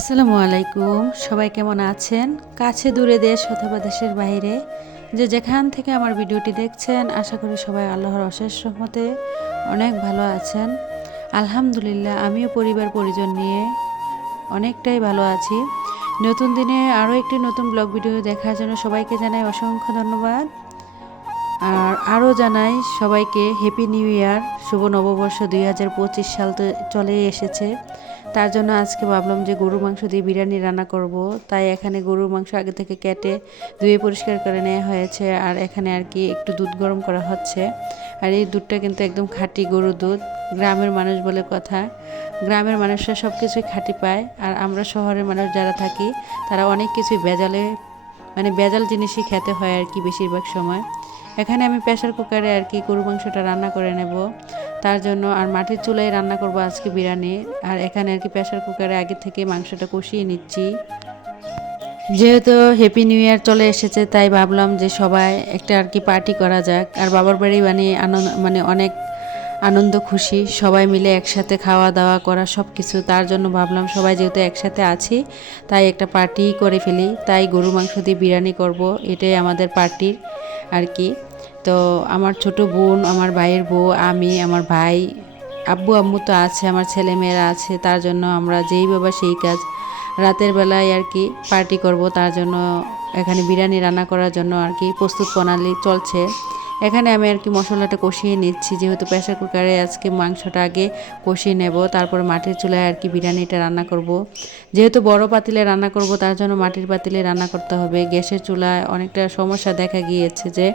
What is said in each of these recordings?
আসসালামু আলাইকুম। সবাই কেমন আছেন? কাছে দূরে দেশ অথবা দেশের বাইরে যে যেখান থেকে আমার ভিডিওটি দেখছেন, আশা করি সবাই আল্লাহর অশেষ রহমতে অনেক ভালো আছেন। আলহামদুলিল্লাহ, আমিও পরিবার পরিজন নিয়ে অনেকটাই ভালো আছি। নতুন দিনে আরও একটি নতুন ব্লগ ভিডিও দেখার জন্য সবাইকে জানাই অসংখ্য ধন্যবাদ। আর আরও জানাই সবাইকে হ্যাপি নিউ ইয়ার শুভ নববর্ষ দুই হাজার পঁচিশ সাল তো চলে এসেছে। তার জন্য আজকে ভাবলাম যে গরুর মাংস দিয়ে বিরিয়ানি রান্না করব। তাই এখানে গরুর মাংস আগে থেকে কেটে ধুয়ে পরিষ্কার করে নেওয়া হয়েছে আর এখানে আর কি একটু দুধ গরম করা হচ্ছে। আর এই দুধটা কিন্তু একদম খাঁটি গরুর দুধ, গ্রামের মানুষ বলে কথা। গ্রামের মানুষরা সব কিছুই খাঁটি পায় আর আমরা শহরের মানুষ যারা থাকি, তারা অনেক কিছুই বেজালে মানে বেজাল জিনিসই খেতে হয় আর কি বেশিরভাগ সময়। এখানে আমি প্রেশার কুকারে আর কি গরু মাংসটা রান্না করে নেব। তার জন্য আর মাটির চুলায় রান্না করব আজকে বিরিয়ানি। আর এখানে আর কি প্রেশার কুকারে আগে থেকে মাংসটা কষিয়ে নিচ্ছি। যেহেতু হ্যাপি নিউ ইয়ার চলে এসেছে, তাই ভাবলাম যে সবাই একটা আর কি পার্টি করা যাক। আর বাবার বাড়ি মানে আনন্দ মানে অনেক আনন্দ, খুশি, সবাই মিলে একসাথে খাওয়া দাওয়া করা সব কিছু তার জন্য ভাবলাম সবাই যেহেতু একসাথে আছি, তাই একটা পার্টি করে ফেলি। তাই গরু মাংস দিয়ে বিরিয়ানি করব, এটাই আমাদের পার্টির আর কি। তো আমার ছোট বোন, আমার ভাইয়ের বউ, আমি, আমার ভাই, আব্বু, আম্মু তো আছে, আমার ছেলে মেয়েরা আছে, তার জন্য আমরা যেই বাবা সেই কাজ। রাতের বেলায় আর কি পার্টি করব, তার জন্য এখানে বিরিয়ানি রান্না করার জন্য আর কি প্রস্তুত প্রণালী চলছে। এখানে আমি আর কি মশলাটা কষিয়ে নিচ্ছি। যেহেতু প্রেশার কুকারে আজকে মাংসটা আগে কষিয়ে নেব, তারপর মাটির চুলায় আর কি বিরিয়ানিটা রান্না করব। যেহেতু বড় পাতিলে রান্না করব, তার জন্য মাটির পাতিলে রান্না করতে হবে। গ্যাসের চুলায় অনেকটা সমস্যা দেখা গিয়েছে যে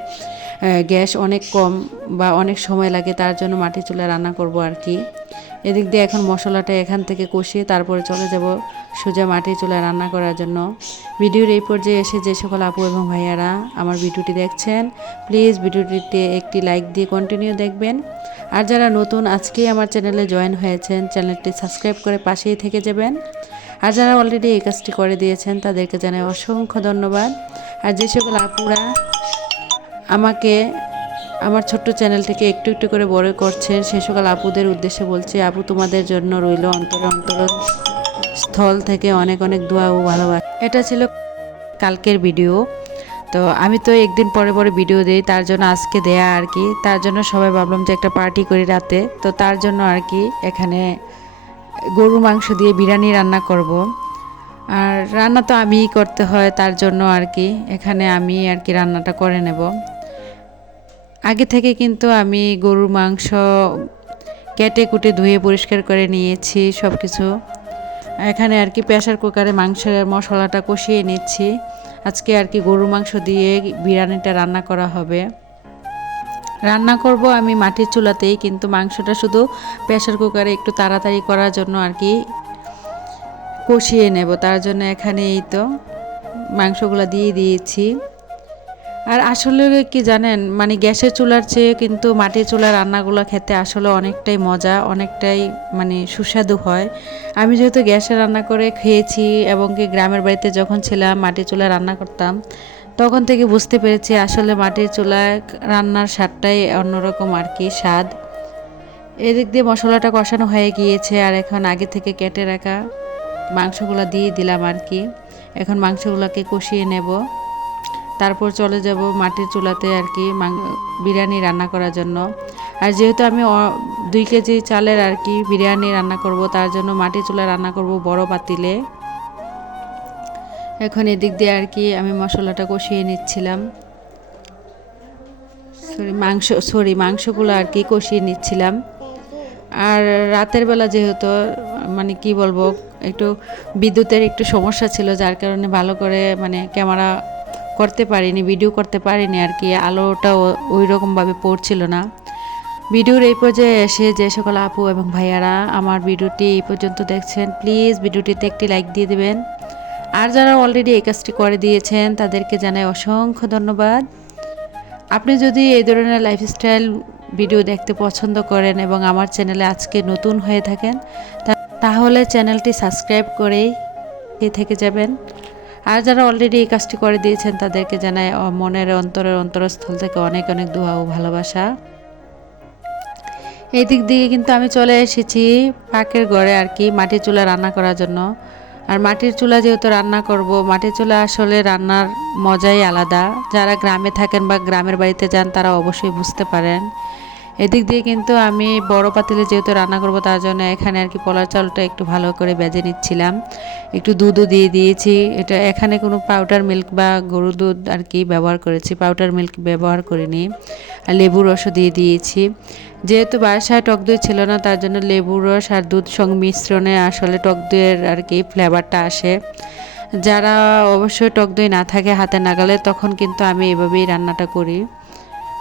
গ্যাস অনেক কম বা অনেক সময় লাগে, তার জন্য মাটির চুলায় রান্না করব আর কি। এদিক দিয়ে এখন মশলাটা এখান থেকে কষিয়ে তারপরে চলে যাব সোজা মাটি চুলায় রান্না করার জন্য। ভিডিওর এই পর্যায়ে এসে যে সকল আপু এবং ভাইয়ারা আমার ভিডিওটি দেখছেন প্লিজ ভিডিওটিতে একটি লাইক দিয়ে কন্টিনিউ দেখবেন। আর যারা নতুন, আজকেই আমার চ্যানেলে জয়েন হয়েছেন চ্যানেলটি সাবস্ক্রাইব করে পাশেই থেকে যাবেন। আর যারা অলরেডি এই কাজটি করে দিয়েছেন, তাদেরকে জানাই অসংখ্য ধন্যবাদ। আর যে সকল আপুরা আমাকে আমার ছোট্ট চ্যানেলটিকে একটু একটু করে বড় করছেন সে সকল আপুদের উদ্দেশ্যে বলছি, আপু, তোমাদের জন্য রইল অন্তর অন্তর স্থল থেকে অনেক অনেক দোয়া ও ভালোবাসা। এটা ছিল কালকের ভিডিও। তো আমি তো একদিন পরে পরে ভিডিও দিই, তার জন্য আজকে দেয়া আর কি। তার জন্য সবাই ভাবলাম যে একটা পার্টি করি রাতে। তো তার জন্য আর কি এখানে গরু মাংস দিয়ে বিরিয়ানি রান্না করব। আর রান্না তো আমিই করতে হয়, তার জন্য আর কি। এখানে আমি আর কি রান্নাটা করে নেব। আগে থেকে কিন্তু আমি গরুর মাংস কেটে কুটে ধুয়ে পরিষ্কার করে নিয়েছি সব কিছু এখানে আর কি প্রেশার কুকারে মাংসের মশলাটা কষিয়ে নিচ্ছি। আজকে আর কি গরুর মাংস দিয়ে বিরিয়ানিটা রান্না করা হবে। রান্না করব আমি মাটির চুলাতেই, কিন্তু মাংসটা শুধু প্রেশার কুকারে একটু তাড়াতাড়ি করার জন্য আর কি কষিয়ে নেব। তার জন্য এখানে এই তো মাংসগুলো দিয়ে দিয়েছি। আর আসলে কি জানেন মানে গ্যাসের চুলার চেয়ে কিন্তু মাটির চুলার রান্নাগুলো খেতে আসলে অনেকটাই মজা, অনেকটাই মানে সুস্বাদু হয়। আমি যেহেতু গ্যাসে রান্না করে খেয়েছি এবং কি গ্রামের বাড়িতে যখন ছিলাম, মাটির চুলায় রান্না করতাম, তখন থেকে বুঝতে পেরেছি আসলে মাটির চুলায় রান্নার স্বাদটাই অন্যরকম আর কি, স্বাদ। এদিক দিয়ে মশলাটা কষানো হয়ে গিয়েছে আর এখন আগে থেকে কেটে রাখা মাংসগুলো দিয়ে দিলাম আর কি। এখন মাংসগুলোকে কষিয়ে নেব। তারপর চলে যাব মাটির চুলাতে আর কি বিরিয়ানি রান্না করার জন্য। আর যেহেতু আমি দুই কেজি চালের আর কি বিরিয়ানি রান্না করব, তার জন্য মাটির চুলা রান্না করব বড় পাতিলে। এখন এদিক দিয়ে আর কি আমি মশলাটা কষিয়ে নিচ্ছিলাম। সরি মাংস সরি মাংসগুলো আর কি কষিয়ে নিচ্ছিলাম। আর রাতের বেলা যেহেতু মানে কি বলব, একটু বিদ্যুতের একটু সমস্যা ছিল, যার কারণে ভালো করে মানে ক্যামেরা করতে পারিনি ভিডিও করতে পারিনি আর কি, আলোটা ওই রকমভাবে পড়ছিল না। ভিডিওর এই পর্যায়ে এসে যে সকল আপু এবং ভাইয়ারা আমার ভিডিওটি এই পর্যন্ত দেখছেন প্লিজ ভিডিওটিতে একটি লাইক দিয়ে দেবেন। আর যারা অলরেডি এই কাজটি করে দিয়েছেন, তাদেরকে জানাই অসংখ্য ধন্যবাদ। আপনি যদি এই ধরনের লাইফস্টাইল ভিডিও দেখতে পছন্দ করেন এবং আমার চ্যানেলে আজকে নতুন হয়ে থাকেন তাহলে চ্যানেলটি সাবস্ক্রাইব করেই থেকে যাবেন। আর যারা অলরেডি এই কাজটি করে দিয়েছেন, তাদেরকে জানাই মনের অন্তরের অন্তরস্থল থেকে অনেক অনেক দোয়া ও ভালোবাসা। এই দিক দিয়ে কিন্তু আমি চলে এসেছি পাকের ঘরে আর কি, মাটির চুলা রান্না করার জন্য। আর মাটির চুলা যেহেতু রান্না করব, মাটির চুলা আসলে রান্নার মজাই আলাদা। যারা গ্রামে থাকেন বা গ্রামের বাড়িতে যান, তারা অবশ্যই বুঝতে পারেন। এদিক দিয়ে কিন্তু আমি বড় পাতিলে যেহেতু রান্না করব, তার জন্য এখানে আর কি পলার চালটা একটু ভালো করে বেজে নিচ্ছিলাম। একটু দুধও দিয়ে দিয়েছি। এটা এখানে কোনো পাউডার মিল্ক বা গরু দুধ আর কি ব্যবহার করেছি। পাউডার মিল্ক ব্যবহার করিনি। আর লেবুর রসও দিয়ে দিয়েছি। যেহেতু বাসায় টক দই ছিল না, তার জন্য লেবুর রস আর দুধ সংমিশ্রণে আসলে টক দইয়ের আর কি ফ্লেভারটা আসে। যারা অবশ্যই টক দই না থাকে হাতে নাগালে, তখন কিন্তু আমি এভাবেই রান্নাটা করি।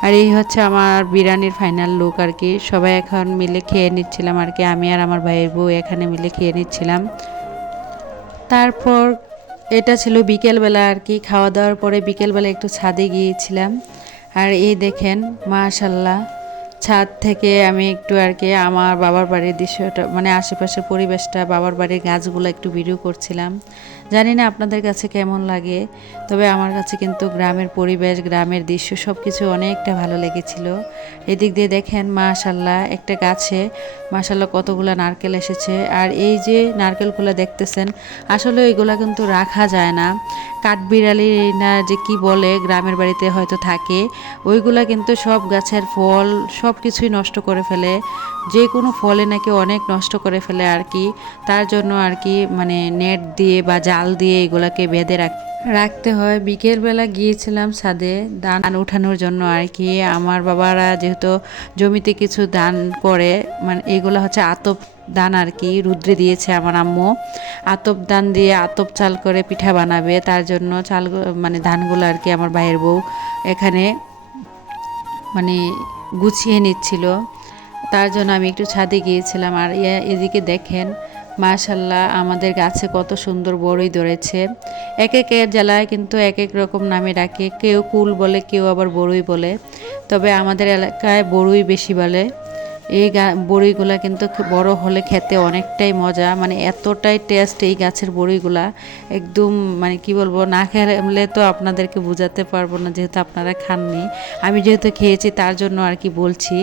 আর এই হচ্ছে আমার বিরিয়ানির ফাইনাল লুক আর কি। সবাই এখন মিলে খেয়ে নিচ্ছিলাম আর কি। আমি আর আমার ভাইয়ের বউ এখানে মিলে খেয়ে নিচ্ছিলাম। তারপর এটা ছিল বিকেলবেলা আর কি। খাওয়া দাওয়ার পরে বিকেলবেলা একটু ছাদে গিয়েছিলাম। আর এই দেখেন মাশাল্লাহ ছাদ থেকে আমি একটু আর কি আমার বাবার বাড়ির দৃশ্যটা মানে আশেপাশের পরিবেশটা, বাবার বাড়ির গাছগুলো একটু ভিডিও করছিলাম। জানি না আপনাদের কাছে কেমন লাগে, তবে আমার কাছে কিন্তু গ্রামের পরিবেশ, গ্রামের দৃশ্য সব কিছু অনেকটা ভালো লেগেছিল। এদিক দিয়ে দেখেন মাশাল্লাহ একটা গাছে মাশাল্লাহ কতগুলো নারকেল এসেছে। আর এই যে নারকেলগুলো দেখতেছেন, আসলে ওইগুলা কিন্তু রাখা যায় না। কাঠবিড়ালি না যে কি বলে, গ্রামের বাড়িতে হয়তো থাকে। ওইগুলা কিন্তু সব গাছের ফল সব কিছুই নষ্ট করে ফেলে। যে কোনো ফলে নাকি অনেক নষ্ট করে ফেলে আর কি। তার জন্য আর কি মানে নেট দিয়ে বা জাল দিয়ে এগুলাকে বেঁধে রাখ রাখতে হয়। বিকেলবেলা গিয়েছিলাম ছাদে, ধান উঠানোর জন্য আর কি। আমার বাবারা যেহেতু জমিতে কিছু ধান করে মানে এগুলো হচ্ছে আতপ দান আর কি, রুদ্রে দিয়েছে আমার আম্মু। আতপ দান দিয়ে আতপ চাল করে পিঠা বানাবে, তার জন্য চাল মানে ধানগুলো আর কি আমার ভাইয়ের বউ এখানে মানে গুছিয়ে নিচ্ছিল। তার জন্য আমি একটু ছাদে গিয়েছিলাম। আর এদিকে দেখেন মাশাল্লাহ, আমাদের গাছে কত সুন্দর বড়ই ধরেছে। এক এক জেলায় কিন্তু এক এক রকম নামে ডাকে, কেউ কুল বলে, কেউ আবার বড়ই বলে। তবে আমাদের এলাকায় বড়ই বেশি বলে। এই বড়িগুলা কিন্তু বড় হলে খেতে অনেকটাই মজা মানে এতটাই টেস্ট এই গাছের বড়িগুলা একদম মানে কি বলব, না খেলে তো আপনাদেরকে বোঝাতে পারব না, যেহেতু আপনারা খাননি। আমি যেহেতু খেয়েছি, তার জন্য আর কি বলছি।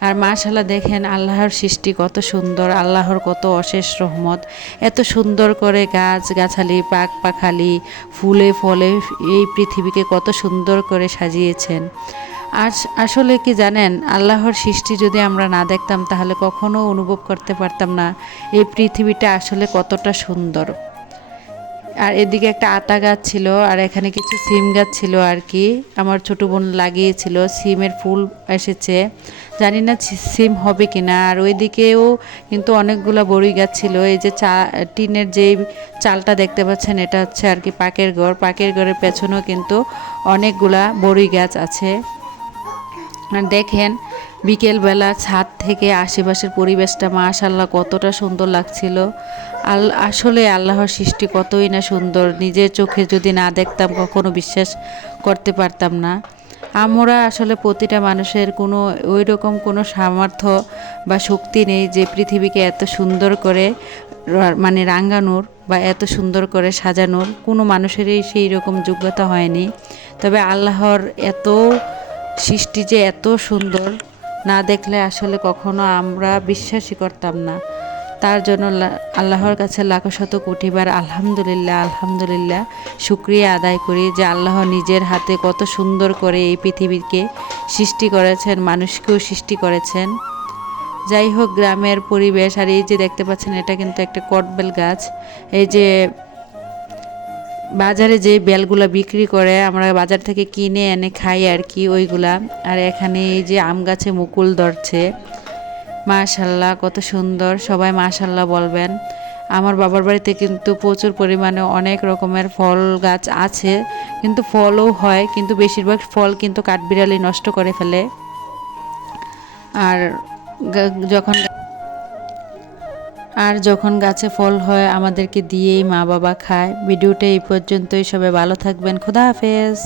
আর মাশাল্লাহ দেখেন আল্লাহর সৃষ্টি কত সুন্দর, আল্লাহর কত অশেষ রহমত। এত সুন্দর করে গাছ গাছালি পাক পাখালি ফুলে, ফলে এই পৃথিবীকে কত সুন্দর করে সাজিয়েছেন। আর আসলে কি জানেন, আল্লাহর সৃষ্টি যদি আমরা না দেখতাম তাহলে কখনো অনুভব করতে পারতাম না। এই পৃথিবীটা আসলে কতটা সুন্দর। আর এদিকে একটা আতা গাছ ছিল, আর এখানে কিছু সিম গাছ ছিল আর কি। আমার ছোট বোন লাগিয়েছিল, সিমের ফুল এসেছে। জানি না সিম হবে কি না আর ওইদিকেও কিন্তু অনেকগুলো বড়ি গাছ ছিল। এই যে চা টিনের যে চালটা দেখতে পাচ্ছেন, এটা হচ্ছে আর কি পাকের ঘর। পাকের ঘরের পেছনেও কিন্তু অনেকগুলা বড়ি গাছ আছে। আর দেখেন, বিকেলবেলা ছাদ থেকে আশেপাশের পরিবেশটা মাশাল্লাহ কতটা সুন্দর লাগছিল। আল, আসলে আল্লাহর সৃষ্টি কতই না সুন্দর। নিজের চোখে যদি না দেখতাম কখনো বিশ্বাস করতে পারতাম না। আমরা আসলে প্রতিটা মানুষের কোনো ওই রকম কোনো সামর্থ্য বা শক্তি নেই যে পৃথিবীকে এত সুন্দর করে মানে রাঙ্গানোর বা এত সুন্দর করে সাজানোর। কোনো মানুষেরই সেই রকম যোগ্যতা হয়নি। তবে আল্লাহর এত সৃষ্টি যে এত সুন্দর, না দেখলে আসলে কখনো আমরা বিশ্বাসই করতাম না। তার জন্য আল্লাহর কাছে লাখো শত কোটিবার আলহামদুলিল্লাহ আলহামদুলিল্লাহ, শুক্রিয়া আদায় করি যে আল্লাহ নিজের হাতে কত সুন্দর করে এই পৃথিবীকে সৃষ্টি করেছেন, মানুষকেও সৃষ্টি করেছেন। যাই হোক, গ্রামের পরিবেশ, আর এই যে দেখতে পাচ্ছেন, এটা কিন্তু একটা কটবেল গাছ। এই যে বাজারে যে বেলগুলা বিক্রি করে, আমরা বাজার থেকে কিনে এনে খাই আর কি ওইগুলা। আর এখানে এই যে আম গাছে মুকুল ধরছে। মাশাল্লাহ, কত সুন্দর। সবাই মাশাল্লাহ বলবেন। আমার বাবার বাড়িতে কিন্তু প্রচুর পরিমাণে অনেক রকমের ফল গাছ আছে, কিন্তু ফলও হয়, কিন্তু বেশিরভাগ ফল কিন্তু কাঠবিড়ালি নষ্ট করে ফেলে। আর যখন আর যখন গাছে ফল হয়, আমাদেরকে দিয়েই মা বাবা খায়। ভিডিওটা এই পর্যন্তই, সবাই ভালো থাকবেন। খুদা হাফেজ।